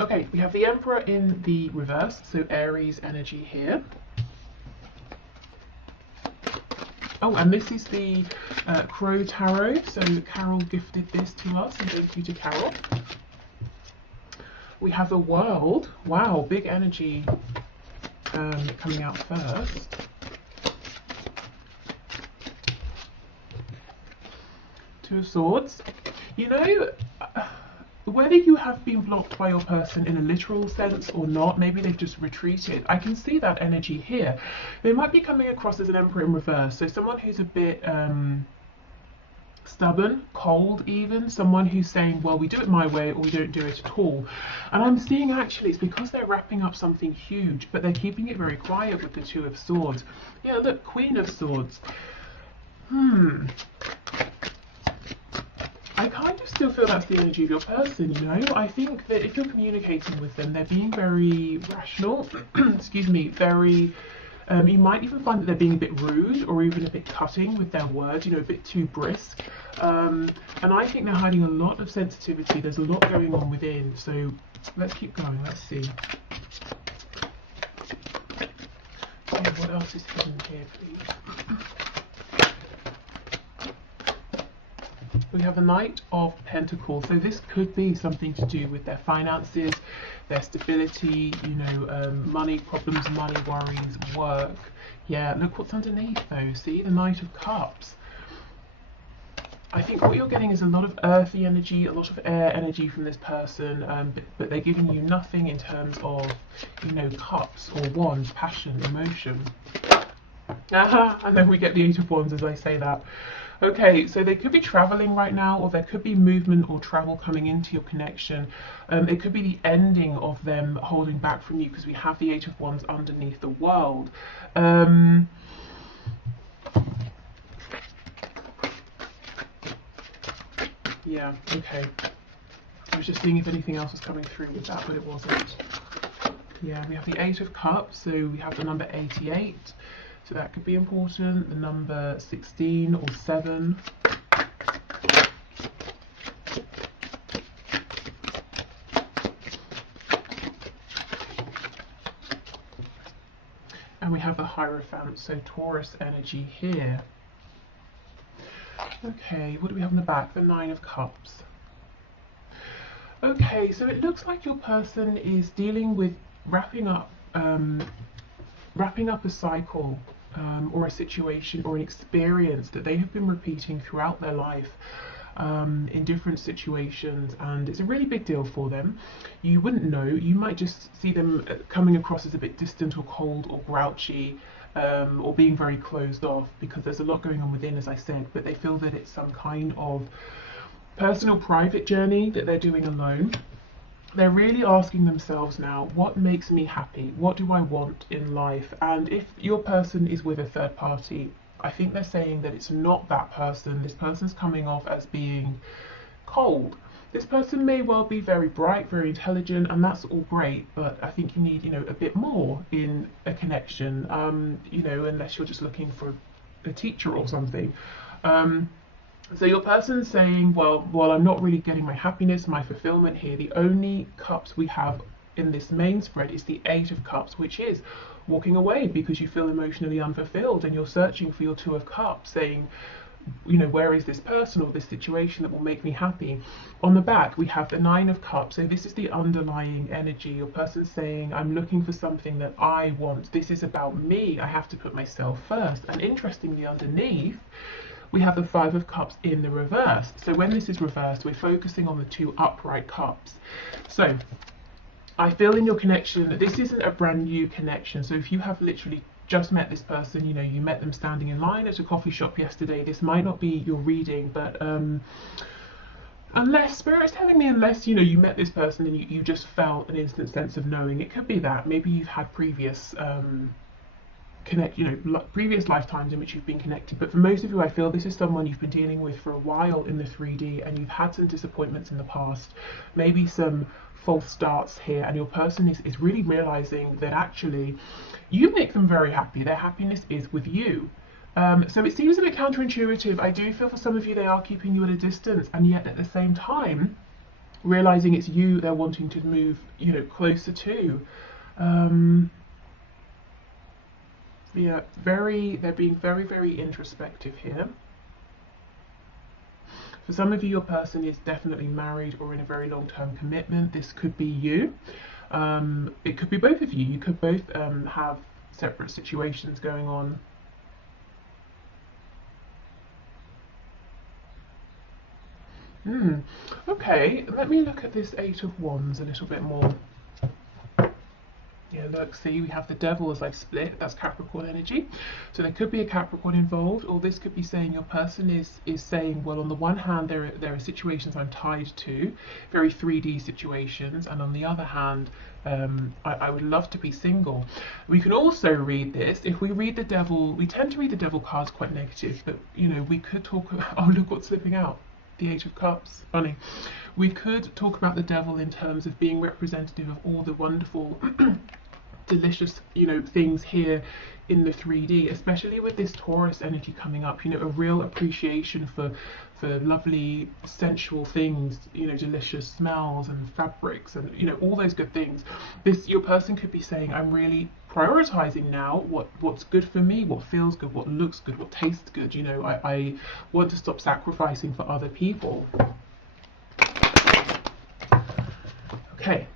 Okay, we have the Emperor in the reverse, so Aries energy here. Oh, and this is the Crow Tarot, so Carol gifted this to us, and thank you to Carol. We have the World. Wow, big energy coming out first. Two of Swords. You know, whether you have been blocked by your person in a literal sense or not, maybe they've just retreated. I can see that energy here. They might be coming across as an Emperor in reverse, so someone who's a bit stubborn, cold even, someone who's saying, well, we do it my way or we don't do it at all. And I'm seeing actually it's because they're wrapping up something huge, but they're keeping it very quiet with the Two of Swords. Yeah, look, Queen of Swords. I kind of still feel that's the energy of your person, you know? I think that if you're communicating with them, they're being very rational, excuse me, very, you might even find that they're being a bit rude or even a bit cutting with their words, you know, a bit too brisk. And I think they're hiding a lot of sensitivity. There's a lot going on within. So let's keep going. Let's see. Okay, what else is hidden here, please? We have the Knight of Pentacles. So this could be something to do with their finances, their stability, you know, money problems, money worries, work. Yeah, look what's underneath though. See, the Knight of Cups. I think what you're getting is a lot of earthy energy, a lot of air energy from this person, but they're giving you nothing in terms of, you know, cups or wands, passion, emotion. And then we get the Eight of Wands as I say that. Okay, so they could be traveling right now, or there could be movement or travel coming into your connection. It could be the ending of them holding back from you because we have the Eight of Wands underneath the World. Yeah, okay. I was just seeing if anything else was coming through with that, but it wasn't. Yeah, we have the Eight of Cups, so we have the number 88. So that could be important. The number 16 or 7. And we have the Hierophant, so Taurus energy here. Okay, what do we have in the back? The Nine of Cups. Okay, so it looks like your person is dealing with wrapping up a cycle or a situation or an experience that they have been repeating throughout their life in different situations, and it's a really big deal for them. You wouldn't know, you might just see them coming across as a bit distant or cold or grouchy, or being very closed off because there's a lot going on within, as I said, but they feel that it's some kind of personal private journey that they're doing alone. They're really asking themselves now, what makes me happy? What do I want in life? And if your person is with a third party, I think they're saying that it's not that person. This person's coming off as being cold. This person may well be very bright, very intelligent, and that's all great, but I think you need, you know, a bit more in a connection, you know, unless you're just looking for a teacher or something. So your person's saying, well, I'm not really getting my happiness, my fulfillment here. The only cups we have in this main spread is the Eight of Cups, which is walking away because you feel emotionally unfulfilled and you're searching for your Two of Cups, saying, you know, where is this person or this situation that will make me happy? On the back, we have the Nine of Cups. So this is the underlying energy. Your person's saying, I'm looking for something that I want. This is about me. I have to put myself first. And interestingly, underneath, we have the Five of Cups in the reverse. So when this is reversed, we're focusing on the two upright cups. So I feel in your connection, this isn't a brand new connection. So if you have literally just met this person, you know, you met them standing in line at a coffee shop yesterday, this might not be your reading, but unless, Spirit's telling me, unless, you know, you met this person and you just felt an instant sense of knowing, it could be that. Maybe you've had previous previous lifetimes in which you've been connected, but for most of you I feel this is someone you've been dealing with for a while in the 3D, and you've had some disappointments in the past, maybe some false starts here, and your person is really realizing that actually you make them very happy. Their happiness is with you. So it seems a bit counterintuitive. I do feel for some of you they are keeping you at a distance, and yet at the same time realizing it's you they're wanting to move, you know, closer to. Yeah, they're being very, very introspective here. For some of you, your person is definitely married or in a very long-term commitment. This could be you. It could be both of you. You could both have separate situations going on. Okay, let me look at this Eight of Wands a little bit more. Yeah, look, see, we have the Devil as like split. That's Capricorn energy. So there could be a Capricorn involved, or this could be saying your person is saying, well, on the one hand, there are situations I'm tied to, very 3D situations, and on the other hand, I would love to be single. We can also read this. If we read the Devil, we tend to read the Devil cards quite negative, but you know, we could talk about, oh, look what's slipping out. The Eight of Cups, funny. We could talk about the Devil in terms of being representative of all the wonderful delicious, you know, things here in the 3D, especially with this Taurus energy coming up, you know, a real appreciation for lovely sensual things, you know, delicious smells and fabrics and, you know, all those good things. This, your person could be saying, I'm really prioritizing now what's good for me, what feels good, what looks good, what tastes good, you know, I want to stop sacrificing for other people. Okay.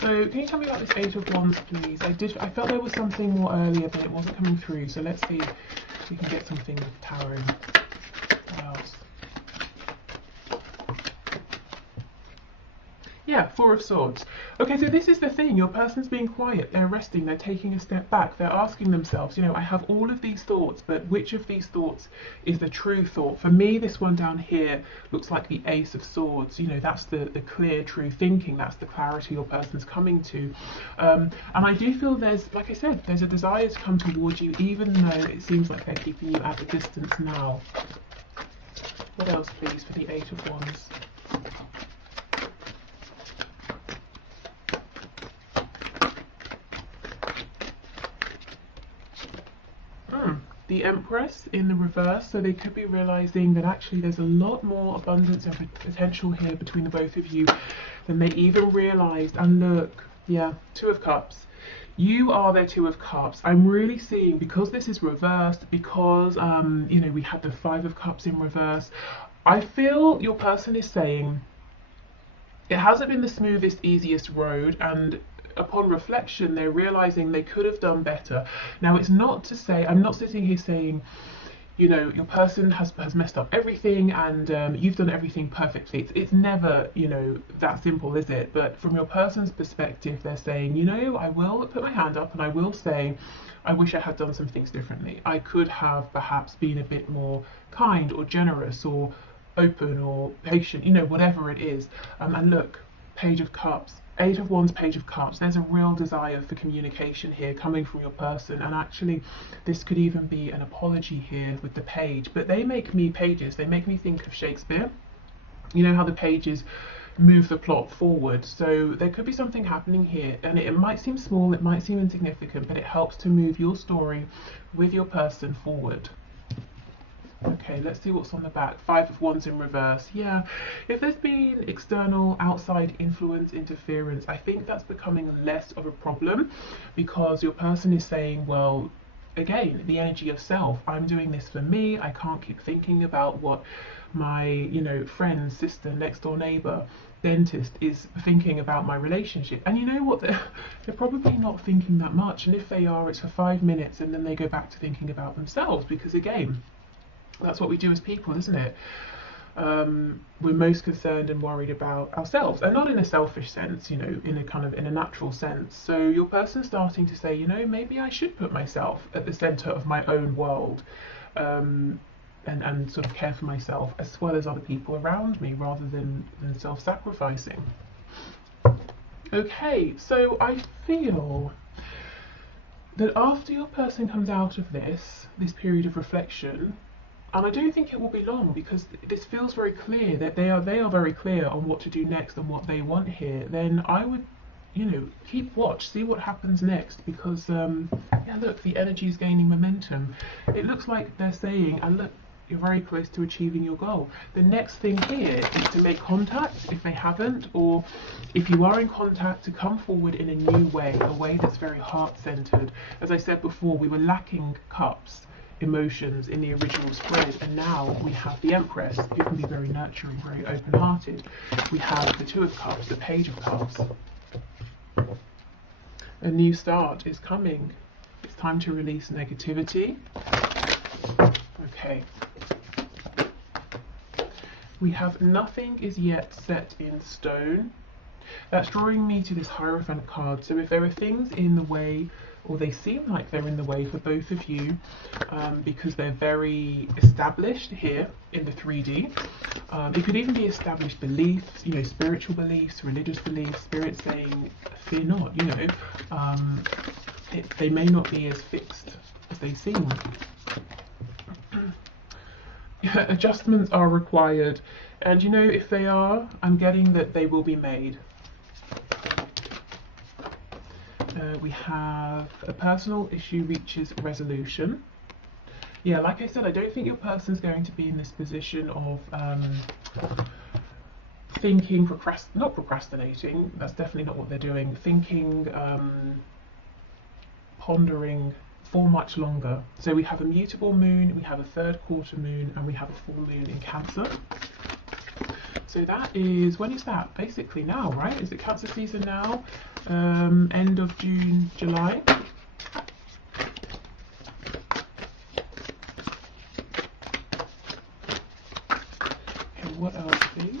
So can you tell me about this Eight of Wands, please? I felt there was something more earlier, but it wasn't coming through. So let's see if we can get something with tarot. What else? Yeah, Four of Swords. Okay, so this is the thing. Your person's being quiet. They're resting. They're taking a step back. They're asking themselves, you know, I have all of these thoughts, but which of these thoughts is the true thought? For me, this one down here looks like the Ace of Swords. You know, that's the clear, true thinking. That's the clarity your person's coming to. And I do feel there's, like I said, there's a desire to come towards you, even though it seems like they're keeping you at a distance now. What else, please, for the Eight of Wands? The Empress in the reverse, so they could be realizing that actually there's a lot more abundance and potential here between the both of you than they even realized. And look, yeah, Two of Cups. You are their Two of Cups. I'm really seeing, because this is reversed, because you know, we had the Five of Cups in reverse, I feel your person is saying it hasn't been the smoothest, easiest road, and upon reflection, they're realizing they could have done better. Now, it's not to say, I'm not sitting here saying, you know, your person has messed up everything and you've done everything perfectly. It's never, you know, that simple, is it? But from your person's perspective, they're saying, you know, I will put my hand up and I will say, I wish I had done some things differently. I could have perhaps been a bit more kind or generous or open or patient, you know, whatever it is. And look, Page of Cups. Eight of Wands, Page of Cups. There's a real desire for communication here coming from your person, and actually this could even be an apology here with the page. But they make me, pages, they make me think of Shakespeare. You know how the pages move the plot forward, so there could be something happening here, and it might seem small, it might seem insignificant, but it helps to move your story with your person forward. Okay, let's see what's on the back. Five of Wands in reverse. Yeah, if there's been external, outside influence, interference, I think that's becoming less of a problem, because your person is saying, well, again, the energy of self. I'm doing this for me. I can't keep thinking about what my, you know, friend, sister, next door neighbor, dentist is thinking about my relationship. And you know what? They're probably not thinking that much. And if they are, it's for 5 minutes and then they go back to thinking about themselves, because again, that's what we do as people, isn't it? We're most concerned and worried about ourselves, and not in a selfish sense, you know, in a kind of in a natural sense. So your person's starting to say, you know, maybe I should put myself at the center of my own world, and sort of care for myself as well as other people around me, rather than self-sacrificing. Okay, so I feel that after your person comes out of this period of reflection, and I don't think it will be long, because this feels very clear that they are very clear on what to do next and what they want here, then I would keep watch, see what happens next, because yeah, look, the energy is gaining momentum. It looks like they're saying, and look, you're very close to achieving your goal. The next thing here is to make contact if they haven't, or if you are in contact, to come forward in a new way, a way that's very heart-centered. As I said before, we were lacking cups, emotions in the original spread, and now we have the Empress, who can be very nurturing, very open-hearted. We have the Two of Cups, the Page of Cups. A new start is coming. It's time to release negativity. Okay. We have nothing is yet set in stone. That's drawing me to this Hierophant card. So if there are things in the way, or they seem like they're in the way for both of you, because they're very established here in the 3D. It could even be established beliefs, spiritual beliefs, religious beliefs, spirit saying, fear not, they may not be as fixed as they seem. Adjustments are required, and if they are, I'm getting that they will be made. We have a personal issue reaches resolution. Yeah, like I said, I don't think your person's going to be in this position of thinking, not procrastinating, that's definitely not what they're doing, thinking, pondering for much longer. So we have a mutable moon, we have a third quarter moon, and we have a full moon in Cancer. So that is, when is that? Basically now, right? Is it Cancer season now? End of June, July. Okay, what else, please?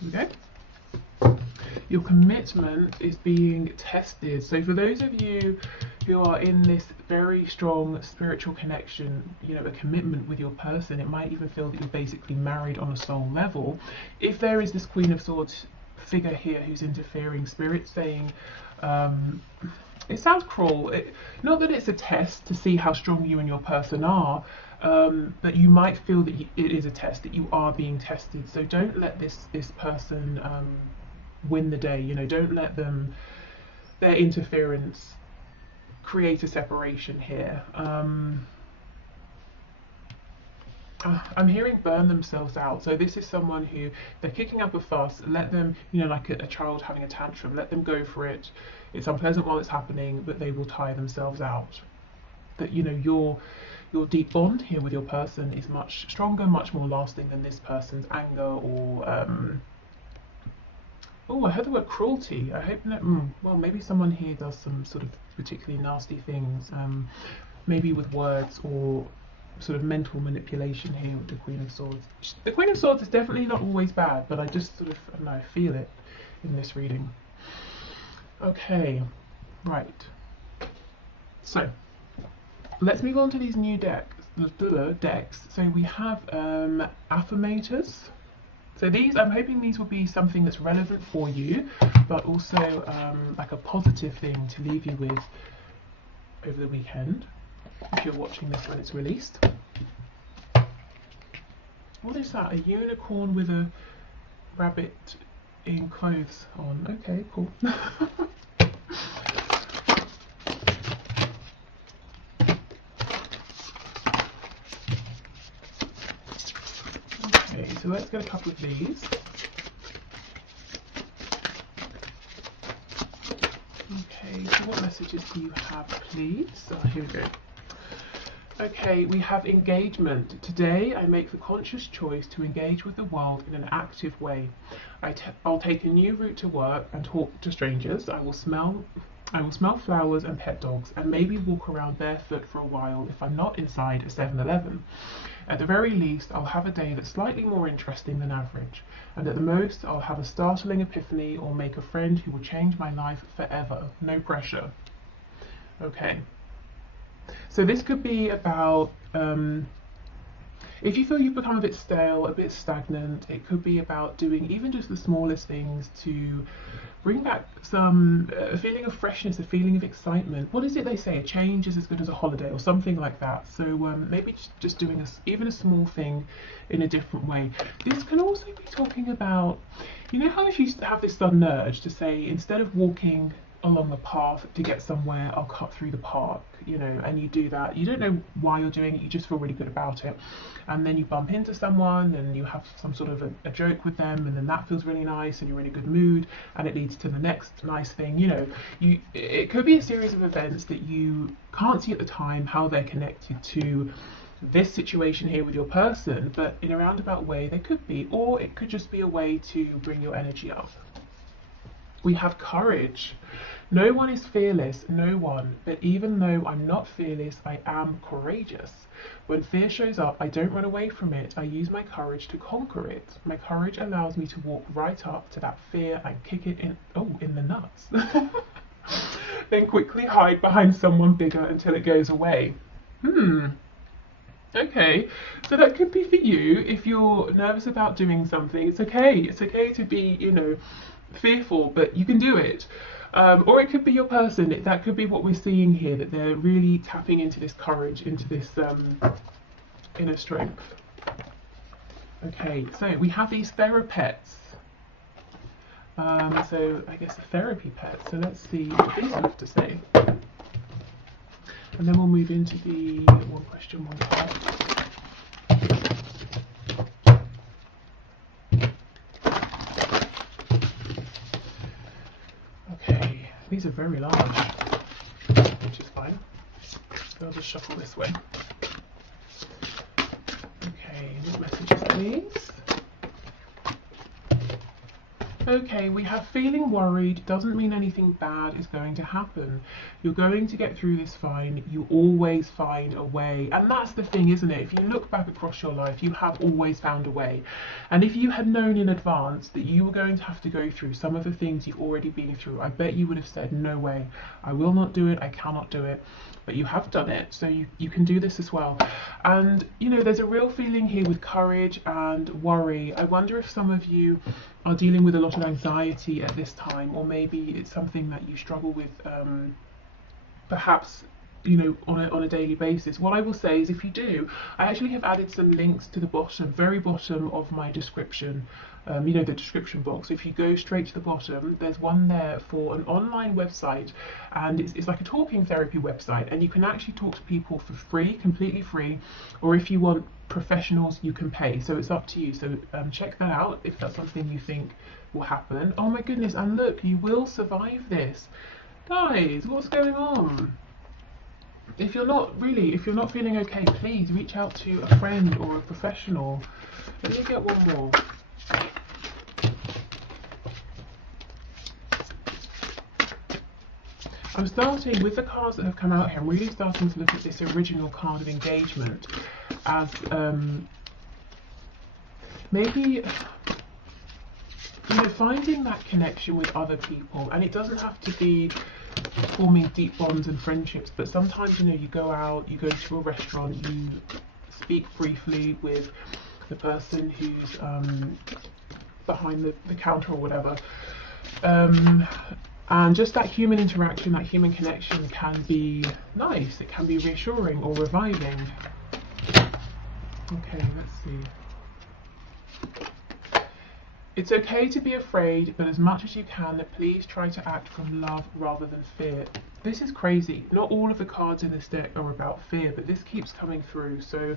Here we go. Your commitment is being tested. So for those of you who are in this very strong spiritual connection, a commitment with your person, it might even feel that you're basically married on a soul level. If there is this Queen of Swords figure here who's interfering, spirit saying, it sounds cruel, not that it's a test to see how strong you and your person are, but you might feel that it is a test, that you are being tested. So don't let this person win the day. Don't let their interference create a separation here. I'm hearing burn themselves out. So this is someone who, they're kicking up a fuss, let them, like a child having a tantrum, let them go for it. It's unpleasant while it's happening, but they will tire themselves out. That, your deep bond here with your person is much stronger, much more lasting than this person's anger or, oh, I heard the word cruelty. I hope that, well, maybe someone here does some sort of particularly nasty things, maybe with words or sort of mental manipulation here with the Queen of Swords. The Queen of Swords is definitely not always bad, but I just sort of, I don't know, feel it in this reading. Okay, right. So, let's move on to these new decks. So we have affirmators. So these, I'm hoping these will be something that's relevant for you, but also like a positive thing to leave you with over the weekend, if you're watching this when it's released. What is that? A unicorn with a rabbit in clothes on. Okay, cool. Okay, so let's get a couple of these. Okay, so what messages do you have, please? Here we go. Okay, we have engagement. Today I make the conscious choice to engage with the world in an active way. I'll take a new route to work and talk to strangers. I will smell flowers and pet dogs, and maybe walk around barefoot for a while if I'm not inside a 7-Eleven. At the very least, I'll have a day that's slightly more interesting than average, and at the most, I'll have a startling epiphany or make a friend who will change my life forever. No pressure. Okay. So this could be about, If you feel you've become a bit stale, a bit stagnant, it could be about doing even just the smallest things to bring back some a feeling of freshness, a feeling of excitement. What is it they say? A change is as good as a holiday, or something like that. So maybe just doing even a small thing in a different way. This can also be talking about, you know how if you have this sudden urge to say, instead of walking along the path to get somewhere, I'll cut through the park, you know, and you do that. You don't know why you're doing it, you just feel really good about it. And then you bump into someone and you have some sort of a joke with them, and then that feels really nice and you're in a good mood, and it leads to the next nice thing. You know, it could be a series of events that you can't see at the time how they're connected to this situation here with your person, but in a roundabout way they could be, or it could just be a way to bring your energy up. We have courage. No one is fearless, no one, but even though I'm not fearless, I am courageous. When fear shows up, I don't run away from it, I use my courage to conquer it. My courage allows me to walk right up to that fear and kick it in the nuts. Then quickly hide behind someone bigger until it goes away. Okay, so that could be for you if you're nervous about doing something. It's okay to be, you know, fearful, but you can do it. Or it could be your person. That could be what we're seeing here, that they're really tapping into this courage, into this inner strength. Okay, so we have these therapets. So I guess a therapy pet. So let's see what these have to say. And then we'll move into the one question, one card. Okay, these are very large, which is fine. So I'll just shuffle this way. Okay, what messages, please? Okay, we have feeling worried doesn't mean anything bad is going to happen. You're going to get through this fine. You always find a way. And that's the thing, isn't it? If you look back across your life, you have always found a way. And if you had known in advance that you were going to have to go through some of the things you've already been through, I bet you would have said, no way, I will not do it, I cannot do it. But you have done it, so you can do this as well. And, you know, there's a real feeling here with courage and worry. I wonder if some of you are dealing with a lot of anxiety at this time, or maybe it's something that you struggle with, perhaps, you know, on a daily basis. What I will say is, if you do, I actually have added some links to the bottom, very bottom of my description. You know, the description box. If you go straight to the bottom, there's one there for an online website, and it's like a talking therapy website, and you can actually talk to people for free, completely free, or if you want professionals, you can pay. So it's up to you. So check that out if that's something you think will happen. Oh my goodness, and look, you will survive this. Guys, what's going on? If you're not feeling okay, please reach out to a friend or a professional. Let me get one more. I'm starting with the cards that have come out here. I'm really starting to look at this original card of engagement as maybe, you know, finding that connection with other people. And it doesn't have to be forming deep bonds and friendships, but sometimes, you know, you go out, you go to a restaurant, you speak briefly with the person who's behind the counter or whatever. And just that human interaction, that human connection can be nice. It can be reassuring or reviving. Okay, let's see. It's okay to be afraid, but as much as you can, please try to act from love rather than fear. This is crazy. Not all of the cards in this deck are about fear, but this keeps coming through. So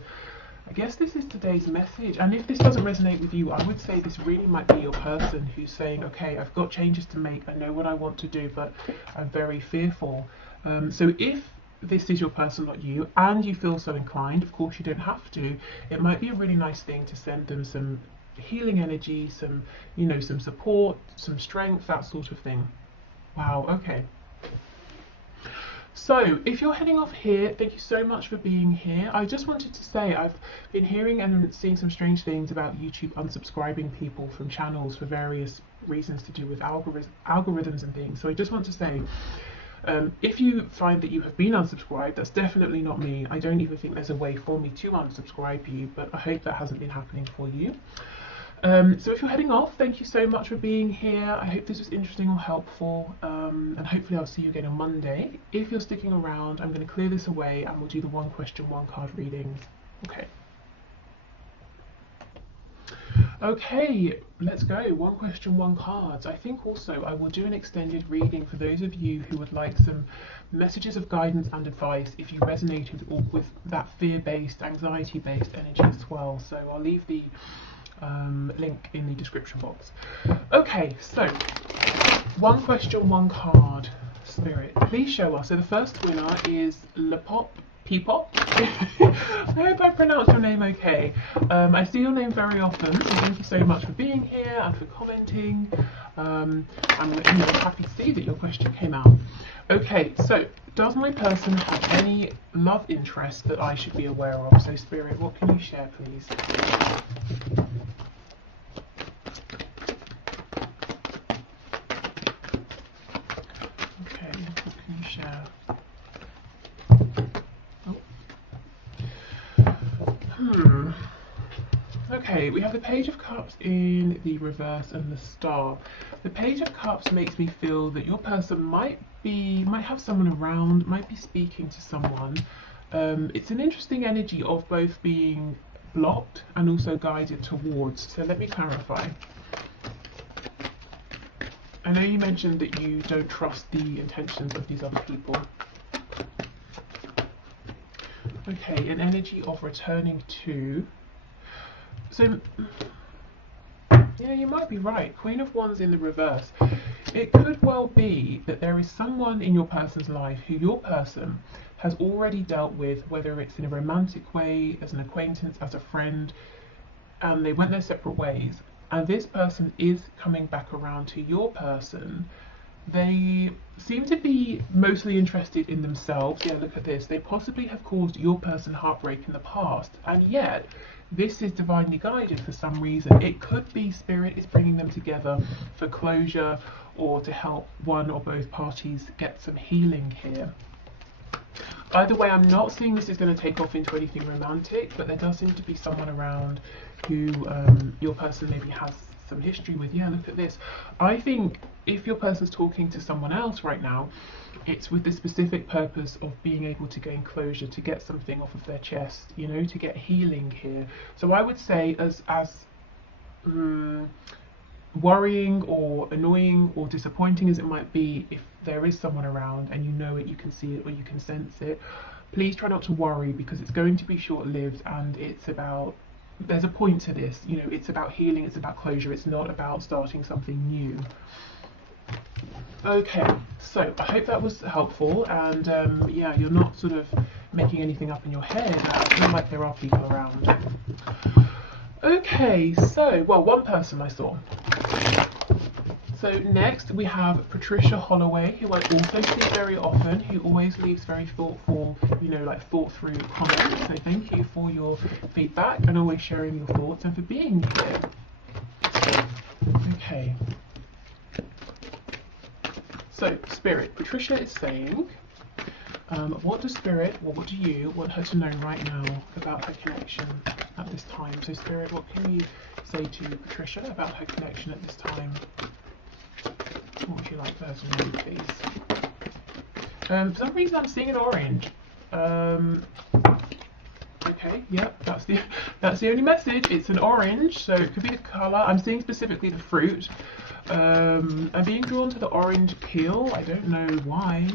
I guess this is today's message. And if this doesn't resonate with you, I would say this really might be your person who's saying, okay, I've got changes to make, I know what I want to do, but I'm very fearful. So if this is your person, not you, and you feel so inclined, of course you don't have to, it might be a really nice thing to send them some healing energy, some, you know, some support, some strength, that sort of thing. Wow, okay. So if you're heading off here, thank you so much for being here. I just wanted to say I've been hearing and seeing some strange things about YouTube unsubscribing people from channels for various reasons to do with algorithms and things. So I just want to say, If you find that you have been unsubscribed, that's definitely not me. I don't even think there's a way for me to unsubscribe you, but I hope that hasn't been happening for you. So if you're heading off, thank you so much for being here. I hope this was interesting or helpful, and hopefully I'll see you again on Monday. If you're sticking around, I'm going to clear this away and we'll do the one question, one card readings. Okay, let's go. One question, one cards. I think also I will do an extended reading for those of you who would like some messages of guidance and advice if you resonated with that fear-based, anxiety-based energy as well. So I'll leave the link in the description box. Okay, so one question, one card. Spirit, please show us. So the first winner is Peepop. I hope I pronounced your name okay. I see your name very often, so thank you so much for being here and for commenting. I'm happy to see that your question came out. Okay, so does my person have any love interest that I should be aware of? So Spirit, what can you share, please? Okay, what can you share? Okay, we have the Page of Cups in the reverse and the Star. The Page of Cups makes me feel that your person might have someone around, might be speaking to someone. It's an interesting energy of both being blocked and also guided towards. So let me clarify. I know you mentioned that you don't trust the intentions of these other people. Okay, an energy of returning to. So, yeah, you might be right. Queen of Wands in the reverse. It could well be that there is someone in your person's life who your person has already dealt with, whether it's in a romantic way, as an acquaintance, as a friend, and they went their separate ways. And this person is coming back around to your person. They seem to be mostly interested in themselves. Yeah, look at this. They possibly have caused your person heartbreak in the past, and yet this is divinely guided for some reason. It could be Spirit is bringing them together for closure or to help one or both parties get some healing here. Either way, I'm not seeing this is going to take off into anything romantic, but there does seem to be someone around who your person maybe has some history with. Yeah, look at this. I think if your person's talking to someone else right now, it's with the specific purpose of being able to gain closure, to get something off of their chest, you know, to get healing here. So I would say as worrying or annoying or disappointing as it might be, if there is someone around and you know it, you can see it or you can sense it, please try not to worry, because it's going to be short-lived, and it's about, there's a point to this, you know, it's about healing, it's about closure, it's not about starting something new. Okay, so I hope that was helpful, and yeah, you're not sort of making anything up in your head. I feel like there are people around. Okay, so, well, one person I saw. So next we have Patricia Holloway, who I also see very often, who always leaves very thoughtful, you know, like thought through comments. So thank you for your feedback and always sharing your thoughts and for being here. Okay. So Spirit, Patricia is saying, what does Spirit, or what do you want her to know right now about her connection at this time? So Spirit, what can you say to Patricia about her connection at this time? What would you like her to know, please? For some reason I'm seeing an orange. Okay, yeah, that's the only message. It's an orange, so it could be the colour. I'm seeing specifically the fruit. I'm being drawn to the orange peel. I don't know why.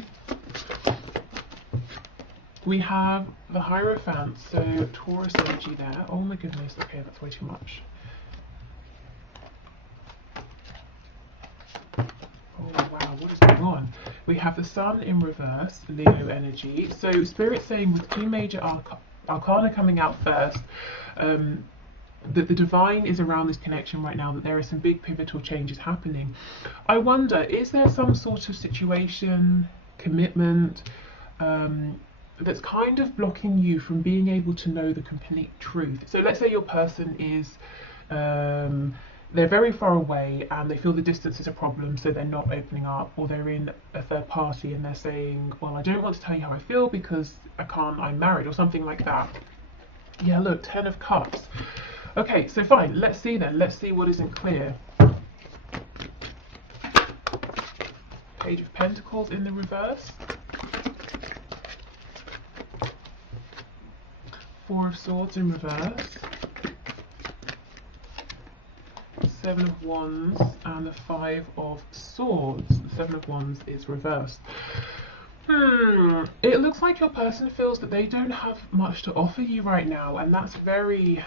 We have the Hierophant, so Taurus energy there. Oh my goodness, okay, that's way too much. Oh wow, what is going on? We have the Sun in reverse, Leo energy. So Spirit saying with two major arcana coming out first, that the divine is around this connection right now, that there are some big pivotal changes happening. I wonder, is there some sort of situation, commitment, that's kind of blocking you from being able to know the complete truth? So let's say your person is they're very far away and they feel the distance is a problem, so they're not opening up, or they're in a third party and they're saying, well, I don't want to tell you how I feel because I'm married, or something like that. Yeah, look, 10 of Cups. Okay, so fine, let's see then. Let's see what isn't clear. Page of Pentacles in the reverse. 4 of Swords in reverse. 7 of Wands and the 5 of Swords. The 7 of Wands is reversed. It looks like your person feels that they don't have much to offer you right now, and that's very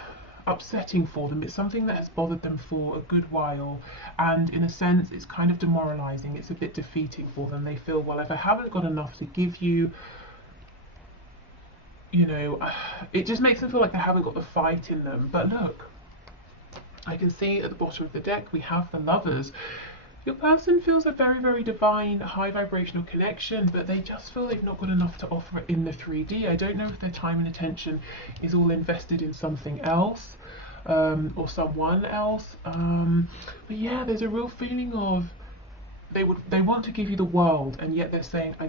upsetting for them. It's something that has bothered them for a good while, and in a sense it's kind of demoralizing. It's a bit defeating for them. They feel, well, if I haven't got enough to give you, you know, it just makes them feel like they haven't got the fight in them. But look, I can see at the bottom of the deck we have the Lovers. Your person feels a very, very divine, high vibrational connection, but they just feel they've not got enough to offer in the 3D. I don't know if their time and attention is all invested in something else, or someone else. But yeah, there's a real feeling of they want to give you the world, and yet they're saying, I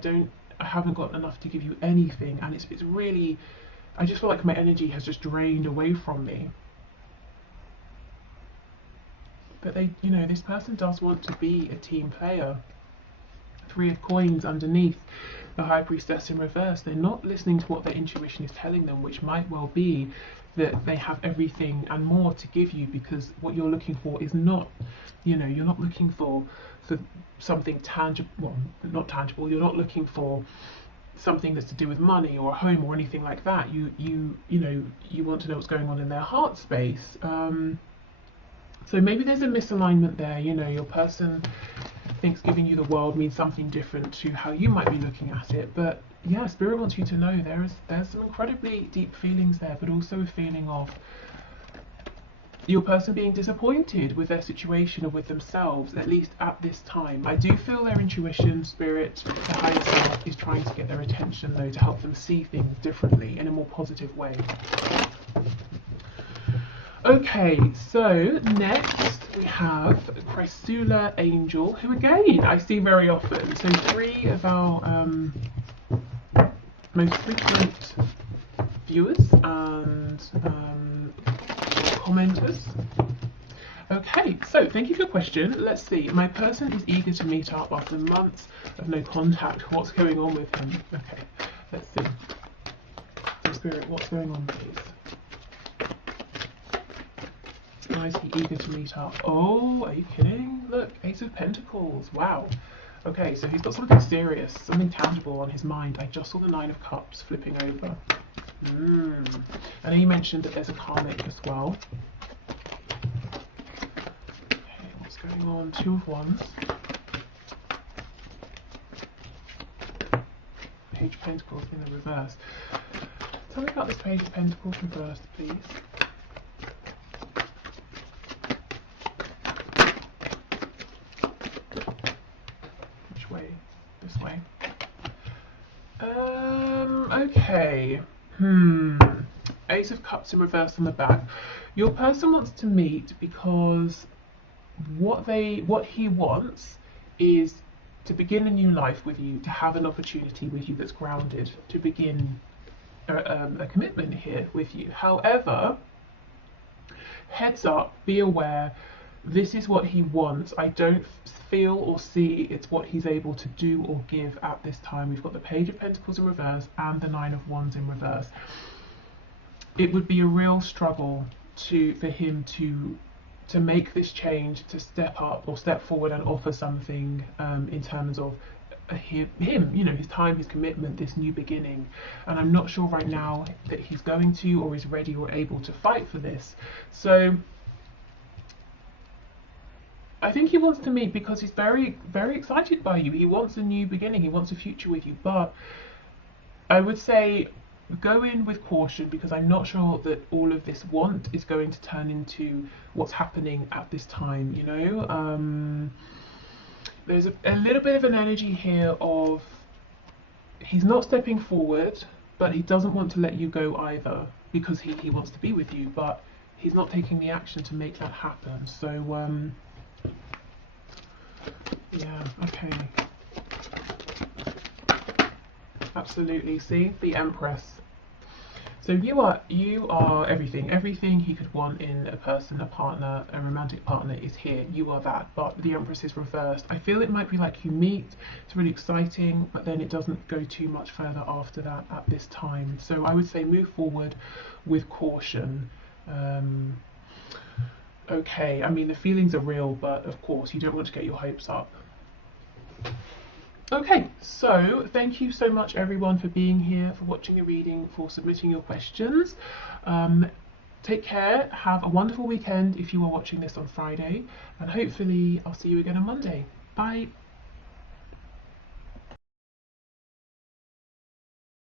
haven't got enough to give you anything, and it's really, I just feel like my energy has just drained away from me. But they, you know, this person does want to be a team player. 3 of Coins underneath, the High Priestess in reverse. They're not listening to what their intuition is telling them, which might well be that they have everything and more to give you, because what you're looking for is not, you know, you're not looking for something tangible, well, not tangible, you're not looking for something that's to do with money or a home or anything like that. You know, you want to know what's going on in their heart space. So maybe there's a misalignment there. You know, your person thinks giving you the world means something different to how you might be looking at it. But yeah, Spirit wants you to know there's some incredibly deep feelings there, but also a feeling of your person being disappointed with their situation or with themselves, at least at this time. I do feel their intuition, Spirit, the higher self, is trying to get their attention though, to help them see things differently in a more positive way. Okay, so next we have Chrysula Angel, who again I see very often. So 3 of our most frequent viewers and commenters. Okay, so thank you for your question. Let's see. My person is eager to meet up after months of no contact. What's going on with him? Okay, let's see. So Spirit, what's going on, please? Why is he eager to meet up? Oh, are you kidding? Look, Ace of Pentacles. Wow. Okay, so he's got something serious, something tangible on his mind. I just saw the 9 of Cups flipping over. And then he mentioned that there's a karmic as well. Okay, what's going on? 2 of Wands. Page of Pentacles in the reverse. Tell me about this Page of Pentacles reversed, please. This way. Okay. Ace of Cups in reverse on the back. Your person wants to meet because what he wants is to begin a new life with you, to have an opportunity with you that's grounded, to begin a commitment here with you. However, heads up, be aware, this is what he wants. I don't feel or see it's what he's able to do or give at this time. We've got the Page of Pentacles in reverse and the 9 of Wands in reverse. It would be a real struggle for him to make this change, to step up or step forward and offer something in terms of him, you know, his time, his commitment, this new beginning. And I'm not sure right now that he's going to or is ready or able to fight for this. So I think he wants to meet because he's very, very excited by you. He wants a new beginning. He wants a future with you. But I would say go in with caution, because I'm not sure that all of this want is going to turn into what's happening at this time, you know. There's a little bit of an energy here of he's not stepping forward, but he doesn't want to let you go either, because he wants to be with you. But he's not taking the action to make that happen. So yeah, okay. Absolutely. See, the Empress. So you are everything he could want in a person, a partner, a romantic partner is here. You are that, but the Empress is reversed. I feel it might be like you meet, it's really exciting, but then it doesn't go too much further after that at this time. So I would say move forward with caution. Okay, I mean the feelings are real, but of course you don't want to get your hopes up. Okay, so thank you so much everyone for being here, for watching the reading, for submitting your questions. Take care, have a wonderful weekend if you are watching this on Friday, and hopefully I'll see you again on Monday. Bye!